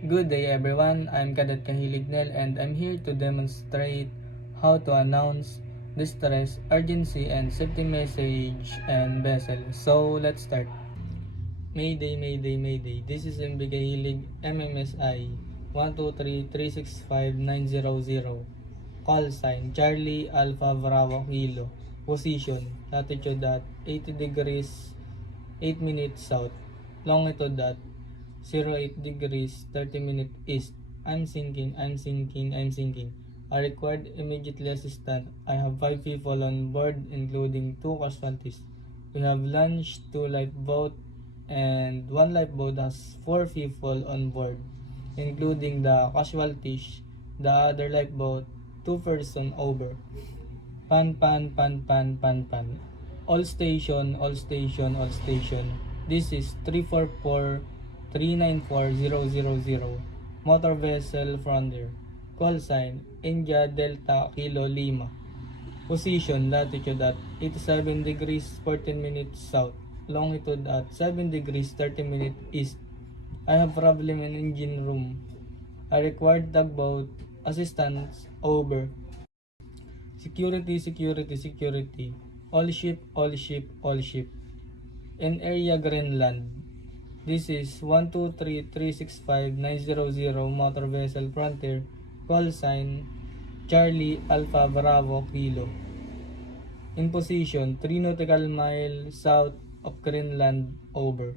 Good day everyone, I'm Cadet Kahilignel and I'm here to demonstrate how to announce distress, urgency, and safety message and vessel. So let's start. Mayday, Mayday, Mayday. This is MB Kahilig MMSI 123365900. Call sign Charlie Alpha Bravo Kilo. Position latitude at 80 degrees 8 minutes south. Longitude at 08 degrees 30 minutes east. I'm sinking. I required immediately assistance. I have 5 people on board including 2 casualties. We have launched 2 lifeboats and 1 lifeboat has 4 people on board including the casualties. The other lifeboat 2 person over. Pan. All station. This is 344-394-000. Motor vessel Frontier. Call sign India Delta Kilo Lima. Position latitude at 87 degrees 14 minutes south. Longitude at 7 degrees 30 minutes east. I have problem in engine room. I required tugboat assistance over. Security. All ship. In area Greenland. This is 123365900 motor vessel Frontier. Call sign Charlie Alpha Bravo Kilo. In position 3 nautical mile south of Greenland over.